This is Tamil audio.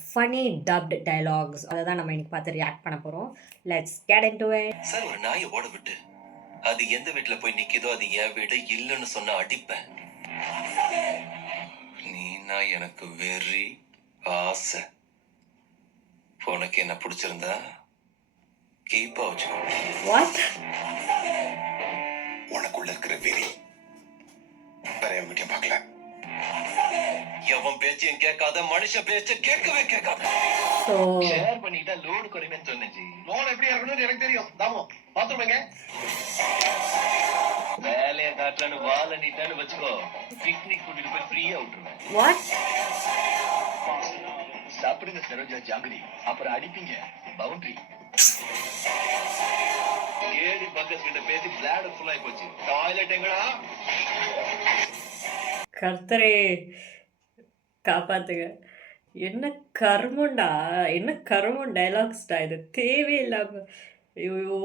ஃபன்னி டப்டு டயலாக்ஸ் அதை தான் நம்ம இன்னைக்கு பார்த்து ரியாக்ட் பண்ண போகிறோம். Let's get into it. Sir, ஒரு நாயை ஓட விட்டு அது எந்த வீட்டுல போய் நிக்குதோ அது என் வீடு இல்லைன்னு சொன்னா அடிப்பேன். நீனா எனக்கு வெறி ஆசை. உனக்கு என்ன பிடிச்சிருந்தா கீப்பா வச்சுக்கோ. வாட்? உனக்குள்ள இருக்கிற வெறி வேற எவங்கிட்டயும் பார்க்கல. எவன் பேச்சையும் கேட்காத, மனுஷன் பேச்ச கேட்கவே கேட்காத. ஸோ ஷேர் பண்ணிட்டா லோடு குறைவேன்னு சொன்னேன். லோன் எப்படி இருக்கணும்னு எனக்கு தெரியும். தாமோ பாத்துருங்க. வேலையை காட்டலான்னு வாழ நீட்டான்னு வச்சுக்கோ. பிக்னிக் கூட்டிட்டு போய் ஃப்ரீயா விட்டுருவேன். வாட்? சாப்பிடுங்க சரோஜா ஜாங்கிரி, அப்புறம் அடிப்பீங்க பவுண்டரி. ஏடி பக்கஸ் கிட்ட பேசி பிளாட் ஃபுல் ஆகி போச்சு. டாய்லெட் எங்கடா? கர்த்தரே காப்பாத்துங்க. என்ன கர்மண்டா, என்ன கர்மம் டைலாக்ஸ்டா இது, தேவையில்லாம. ஐயோ